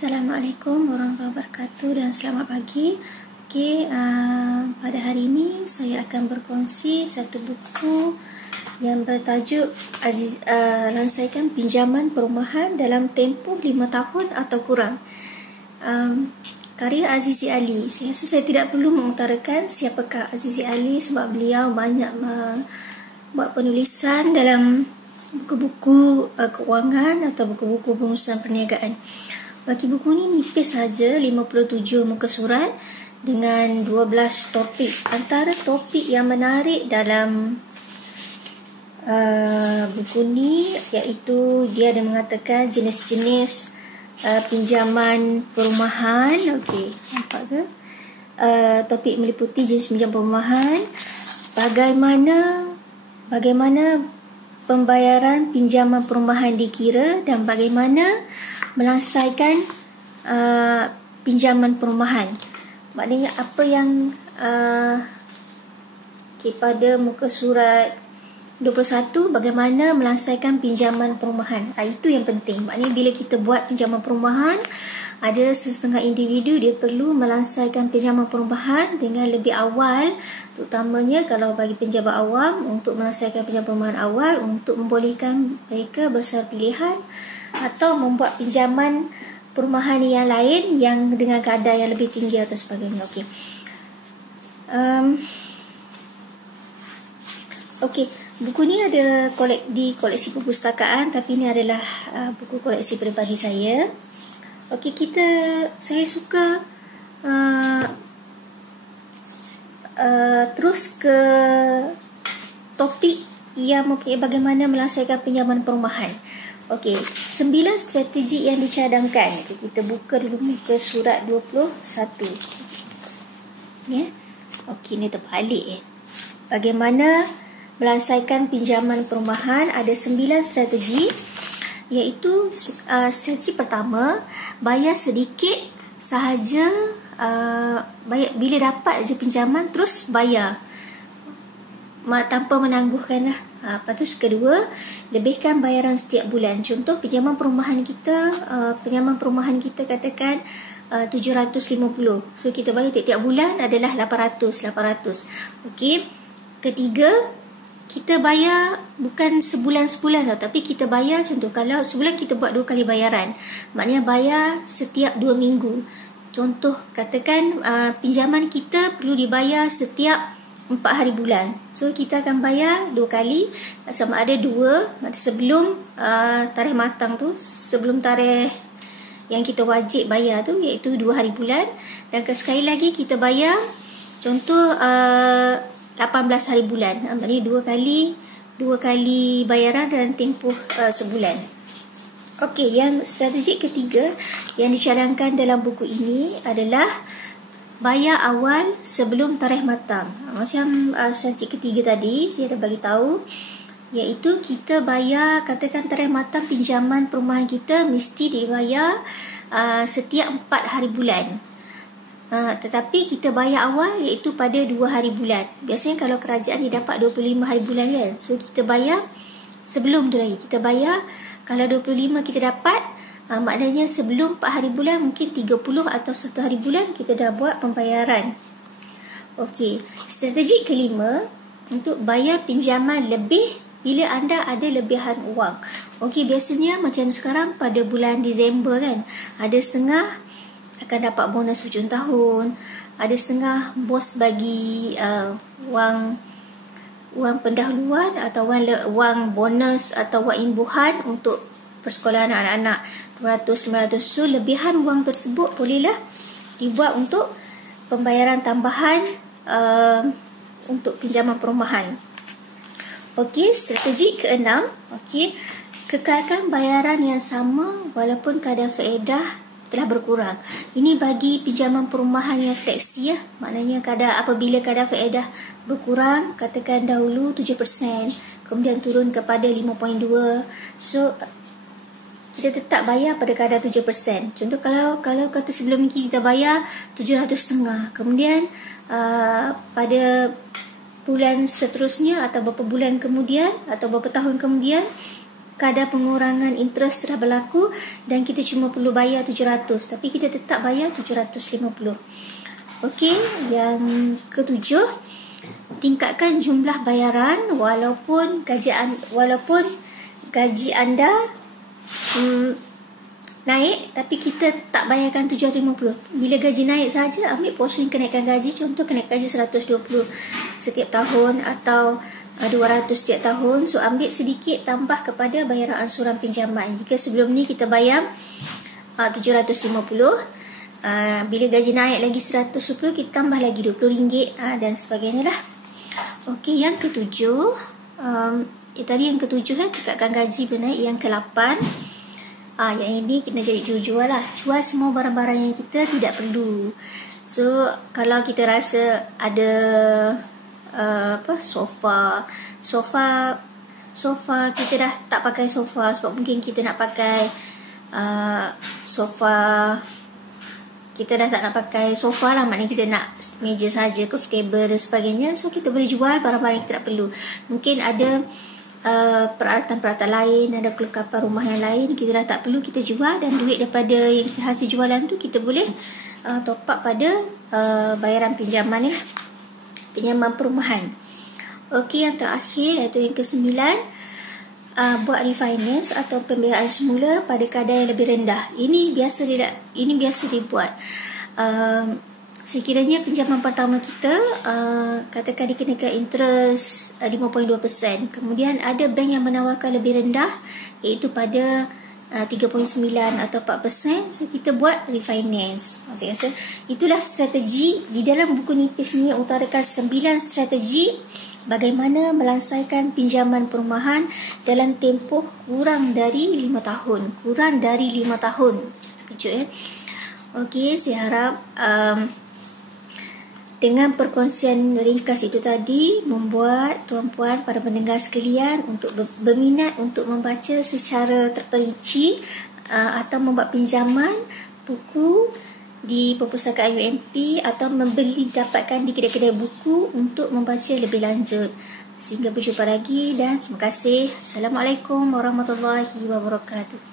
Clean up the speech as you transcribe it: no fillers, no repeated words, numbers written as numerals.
Assalamualaikum warahmatullahi wabarakatuh dan selamat pagi. Pada hari ini saya akan berkongsi satu buku yang bertajuk Lansaikan Pinjaman Perumahan dalam tempoh 5 tahun atau kurang. Karya Azizi Ali. Saya rasa saya tidak perlu mengutarakan siapakah Azizi Ali sebab beliau banyak buat penulisan dalam buku-buku keuangan atau buku-buku pengurusan perniagaan. Bagi buku ni nipis saja, 57 muka surat dengan 12 topik. Antara topik yang menarik dalam buku ni iaitu dia ada mengatakan jenis-jenis pinjaman perumahan. Okey, nampak ke? Topik meliputi jenis pinjaman perumahan, bagaimana pembayaran pinjaman perumahan dikira dan bagaimana melansaikan pinjaman perumahan. Maknanya apa yang pada muka surat 21, bagaimana melansaikan pinjaman perumahan. Itu yang penting. Maknanya bila kita buat pinjaman perumahan, ada setengah individu dia perlu melansaikan pinjaman perumahan dengan lebih awal, terutamanya kalau bagi penjabat awam untuk melansaikan pinjaman perumahan awal untuk membolehkan mereka bersara pilihan atau membuat pinjaman perumahan yang lain yang dengan kadar yang lebih tinggi atau sebagainya. Okey, buku ni ada di koleksi perpustakaan, tapi ini adalah buku koleksi peribadi saya. Okey, saya suka terus ke topik yang mempunyai bagaimana melansaikan pinjaman perumahan. Okey, 9 strategi yang dicadangkan. Kita buka dulu muka surat 21. Ya. Okey, ni terbalik. Bagaimana melansaikan pinjaman perumahan, ada 9 strategi, iaitu strategi pertama, bayar sedikit sahaja, bila dapat je pinjaman terus bayar tanpa menangguhkan lah. Lepas tu kedua, lebihkan bayaran setiap bulan. Contoh pinjaman perumahan kita katakan 750. So kita bayar tiap-tiap bulan adalah 800. Okey. Ketiga, kita bayar bukan sebulan-sebulan tau, tapi kita bayar, contoh kalau sebulan kita buat 2 kali bayaran, maknanya bayar setiap 2 minggu. Contoh katakan pinjaman kita perlu dibayar setiap 4 hari bulan. So kita akan bayar 2 kali, sama ada 2 sebelum tarikh matang tu, sebelum tarikh yang kita wajib bayar tu, iaitu 2 hari bulan, dan sekali lagi kita bayar contoh 18 hari bulan. Maknanya 2 kali bayaran dalam tempoh sebulan. Okey, yang strategi ketiga yang dicadangkan dalam buku ini adalah bayar awal sebelum tarikh matang. Macam strategi ketiga tadi saya dah bagi tahu, iaitu kita bayar, katakan tarikh matang pinjaman perumahan kita mesti dibayar setiap 4 hari bulan. Tetapi kita bayar awal iaitu pada 2 hari bulan. Biasanya kalau kerajaan dia dapat 25 hari bulan kan. So kita bayar sebelum tu lagi. Kita bayar, kalau 25 kita dapat, maknanya sebelum 4 hari bulan, mungkin 30 atau 1 hari bulan kita dah buat pembayaran. Okey, strategi kelima, untuk bayar pinjaman lebih bila anda ada lebihan wang. Okey, biasanya macam sekarang pada bulan Disember kan, ada setengah akan dapat bonus hujung tahun, ada setengah bos bagi wang pendahuluan atau wang bonus atau wang imbuhan untuk persekolahan anak-anak 200-500. So lebihan wang tersebut bolehlah dibuat untuk pembayaran tambahan untuk pinjaman perumahan. Okey, strategi keenam, okey, kekalkan bayaran yang sama walaupun kadar faedah telah berkurang. Ini bagi pinjaman perumahan yang fleksi ya. Maknanya apabila kadar faedah berkurang, katakan dahulu 7%, kemudian turun kepada 5.2. So kita tetap bayar pada kadar 7%. Contoh kalau kata sebelum ni kita bayar 750, kemudian pada bulan seterusnya atau beberapa bulan kemudian atau beberapa tahun kemudian kadar pengurangan interest telah berlaku dan kita cuma perlu bayar 700, tapi kita tetap bayar 750. Okey, yang ketujuh, tingkatkan jumlah bayaran walaupun gaji anda naik, tapi kita tak bayarkan 750. Bila gaji naik saja, ambil portion kenaikan gaji. Contoh kenaikan gaji 120 setiap tahun atau 200 setiap tahun. So ambil sedikit tambah kepada bayaran ansuran pinjaman. Jika sebelum ni kita bayar 750, bila gaji naik lagi 110, kita tambah lagi RM20 dan sebagainya lah. Okey, yang ketujuh, tadi yang ketujuh tingkatkan gaji bila naik. Yang ke-8, yang ini kena jadi jual lah. Jual semua barang-barang yang kita tidak perlu. So kalau kita rasa ada sofa kita dah tak pakai sofa, sebab mungkin kita nak pakai kita dah tak nak pakai sofa lah, maknanya kita nak meja saja, coffee table dan sebagainya. So kita boleh jual barang-barang yang kita tak perlu. Mungkin ada peralatan-peralatan lain, ada kelengkapan rumah yang lain kita dah tak perlu, kita jual, dan duit daripada yang hasil jualan tu kita boleh top up pada bayaran pinjaman ya, pinjaman perumahan. Okey, yang terakhir iaitu yang ke-9, buat refinance atau pembiayaan semula pada kadar yang lebih rendah. Ini biasa dibuat. Sekiranya pinjaman pertama kita katakan dikenakan interest 5.2%, kemudian ada bank yang menawarkan lebih rendah iaitu pada 3.9 atau 4%, so kita buat refinance. Saya rasa itulah strategi di dalam buku nipis ni, utarakan 9 strategi bagaimana melangsaikan pinjaman perumahan dalam tempoh kurang dari 5 tahun. Kejut ya. Okey, saya harap dengan perkongsian ringkas itu tadi membuat tuan-puan para pendengar sekalian untuk berminat untuk membaca secara terperinci atau membuat pinjaman buku di perpustakaan UMP atau dapatkan di kedai-kedai buku untuk membaca lebih lanjut. Sehingga berjumpa lagi dan terima kasih. Assalamualaikum warahmatullahi wabarakatuh.